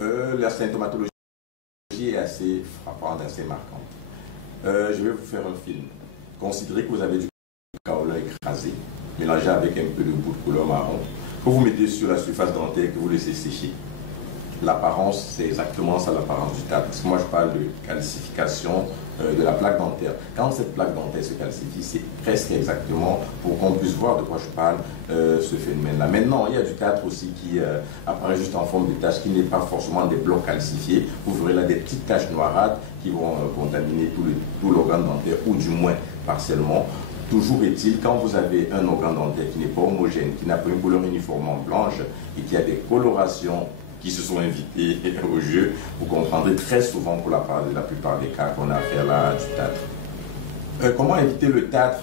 La symptomatologie est assez frappante, assez marquante. Je vais vous faire un film. Considérez que vous avez du kaolin écrasé, mélangé avec un peu de bout de couleur marron, que vous mettez sur la surface dentaire, que vous laissez sécher. L'apparence, c'est exactement ça l'apparence du tartre. Parce que moi, je parle de calcification de la plaque dentaire. Quand cette plaque dentaire se calcifie, c'est presque exactement, pour qu'on puisse voir de quoi je parle, ce phénomène-là. Maintenant, il y a du tartre aussi qui apparaît juste en forme de taches, qui n'est pas forcément des blocs calcifiés. Vous verrez là des petites taches noirâtres qui vont contaminer tout l'organe dentaire, ou du moins partiellement. Toujours est-il, quand vous avez un organe dentaire qui n'est pas homogène, qui n'a pas une couleur uniformément blanche et qui a des colorations qui se sont invités au jeu, vous comprendrez très souvent pour la plupart des cas qu'on a affaire là du tartre. Comment éviter le tartre?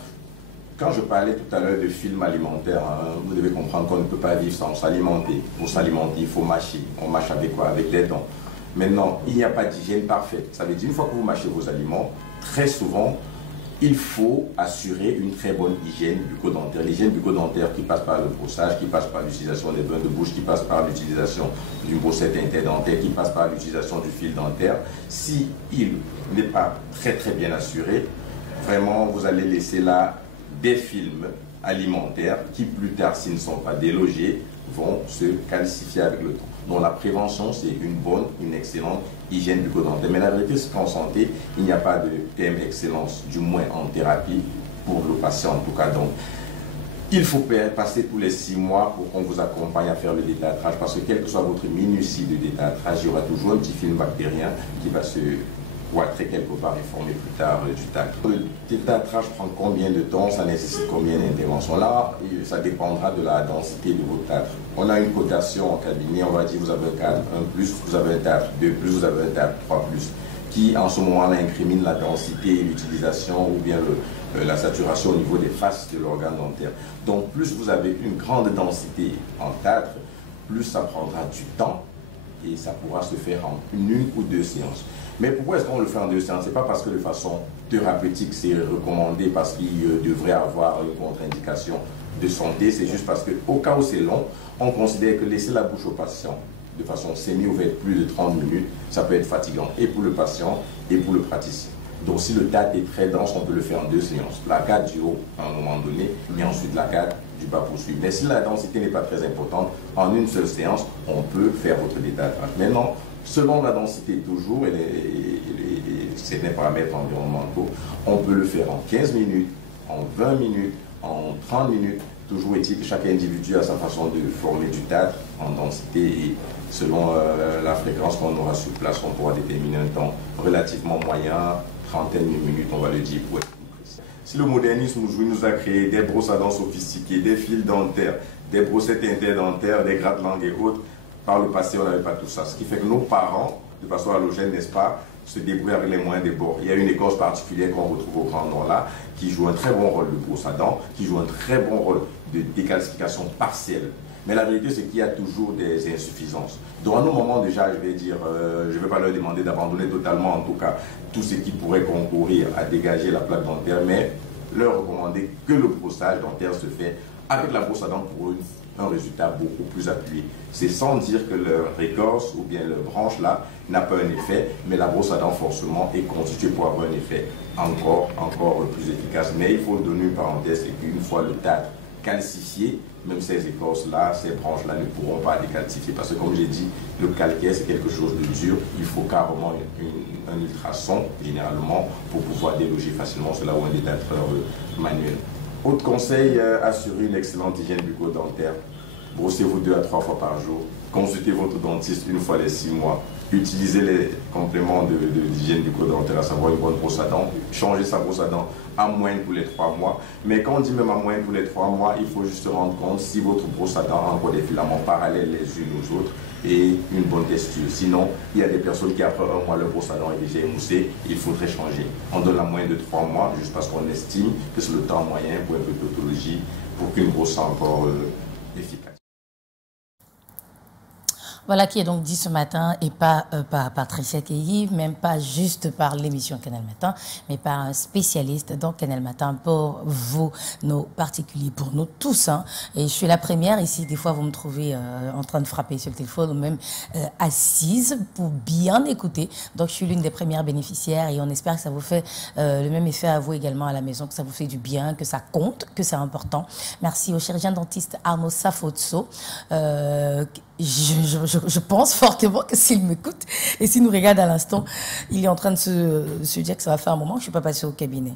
Quand je parlais tout à l'heure de films alimentaires, vous devez comprendre qu'on ne peut pas vivre sans s'alimenter. Pour s'alimenter, il faut mâcher. On mâche avec quoi? Avec les dents. Maintenant, il n'y a pas d'hygiène parfaite. Ça veut dire une fois que vous mâchez vos aliments, très souvent, il faut assurer une très bonne hygiène bucco-dentaire. L'hygiène bucco-dentaire qui passe par le brossage, qui passe par l'utilisation des bains de bouche, qui passe par l'utilisation d'une brossette interdentaire, qui passe par l'utilisation du fil dentaire. Si il n'est pas très bien assuré, vraiment vous allez laisser là des films alimentaires qui plus tard, s'ils ne sont pas délogés, vont se calcifier avec le temps. Donc la prévention, c'est une bonne, une excellente hygiène bucco-dentaire. Mais la vérité, c'est qu'en santé, il n'y a pas de thème excellence, du moins en thérapie, pour le patient en tout cas. Donc, il faut passer tous les 6 mois pour qu'on vous accompagne à faire le détartrage, parce que quelle que soit votre minutie de détartrage, il y aura toujours un petit film bactérien qui va se très quelque part et former plus tard du tartre. Le détartrage prend combien de temps? Ça nécessite combien d'interventions? Là, ça dépendra de la densité de votre tartre. On a une cotation en cabinet, on va dire vous avez un 4, 1+, vous avez un tartre 2+, vous avez un tartre 3+, qui en ce moment-là incrimine la densité, l'utilisation ou bien la saturation au niveau des faces de l'organe dentaire. Donc plus vous avez une grande densité en tartre, plus ça prendra du temps et ça pourra se faire en une ou 2 séances. Mais pourquoi est-ce qu'on le fait en 2 séances? Ce n'est pas parce que de façon thérapeutique c'est recommandé, parce qu'il devrait avoir une contre-indication de santé, c'est juste parce qu'au cas où c'est long, on considère que laisser la bouche au patient de façon semi-ouverte plus de 30 minutes, ça peut être fatigant et pour le patient et pour le praticien. Donc si le tartre est très dense, on peut le faire en 2 séances. La 4 du haut à un moment donné, et ensuite la 4 du bas poursuivre. Mais si la densité n'est pas très importante, en une seule séance, on peut faire votre détartrage. Maintenant, selon la densité toujours et certains paramètres environnementaux, on peut le faire en 15 minutes, en 20 minutes, en 30 minutes. Toujours est-il que chaque individu a sa façon de former du tartre en densité et selon la fréquence qu'on aura sur place, on pourra déterminer un temps relativement moyen, trentaine de minutes, on va le dire pour être plus précis. Si le modernisme nous a créé des brosses à dents sophistiquées, des fils dentaires, des brossettes interdentaires, des gratte-langues et autres, par le passé, on n'avait pas tout ça. Ce qui fait que nos parents, de façon allogène, n'est-ce pas, se débrouillent avec les moyens des bords. Il y a une écorce particulière qu'on retrouve au Grand Nord là, qui joue un très bon rôle de brosse à dents, qui joue un très bon rôle de décalcification partielle. Mais la vérité, c'est qu'il y a toujours des insuffisances. Donc, à nos moments, déjà, je vais dire, je ne vais pas leur demander d'abandonner totalement, en tout cas, tout ce qui pourrait concourir à dégager la plaque dentaire, mais leur recommander que le brossage dentaire se fait avec la brosse à dents pour un résultat beaucoup plus appuyé. C'est sans dire que leur écorce ou bien leur branche là n'a pas un effet, mais la brosse à dents forcément est constituée pour avoir un effet encore plus efficace. Mais il faut donner une parenthèse, c'est qu'une fois le tartre calcifié, même ces écorces-là, ces branches-là ne pourront pas décalcifier parce que comme j'ai dit, le calcaire c'est quelque chose de dur, il faut carrément un ultrason généralement pour pouvoir déloger facilement cela ou un détartreur manuel. Autre conseil, assurez une excellente hygiène bucco-dentaire. Brossez-vous 2 à 3 fois par jour. Consultez votre dentiste une fois les 6 mois. Utilisez les compléments d'hygiène bucco-dentaire, à savoir une bonne brosse à dents. Changez sa brosse à dents à moins tous les 3 mois. Mais quand on dit même à moins tous les 3 mois, il faut juste se rendre compte si votre brosse à dents a encore des filaments parallèles les unes aux autres et une bonne texture. Sinon, il y a des personnes qui après 1 mois, leur brosse à dents est déjà émoussée, il faudrait changer. On donne la moyenne de 3 mois, juste parce qu'on estime que c'est le temps moyen pour un peu de pathologie, pour qu'une brosse soit encore efficace. Voilà qui est donc dit ce matin, et pas par Patricia Keyi, même pas juste par l'émission Canal Matin, mais par un spécialiste dans Canal Matin pour vous, nos particuliers, pour nous tous. Hein. Et je suis la première ici, des fois vous me trouvez en train de frapper sur le téléphone ou même assise pour bien écouter. Donc je suis l'une des premières bénéficiaires et on espère que ça vous fait le même effet à vous également à la maison, que ça vous fait du bien, que ça compte, que c'est important. Merci au chirurgien dentiste Arnaud Safotso. Je pense fortement que s'il m'écoute et s'il nous regarde à l'instant, il est en train de se dire que ça va faire un moment que je ne suis pas passée au cabinet.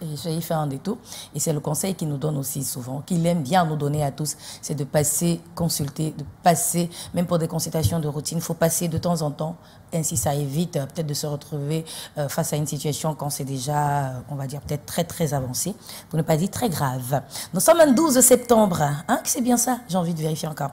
Et j'ai fait un détour. Et c'est le conseil qu'il nous donne aussi souvent, qu'il aime bien nous donner à tous, c'est de passer, consulter, de passer, même pour des consultations de routine, il faut passer de temps en temps. Ainsi, ça évite peut-être de se retrouver face à une situation quand c'est déjà, on va dire, peut-être très, très avancé, pour ne pas dire très grave. Nous sommes le 12 septembre, hein, que c'est bien ça, j'ai envie de vérifier encore.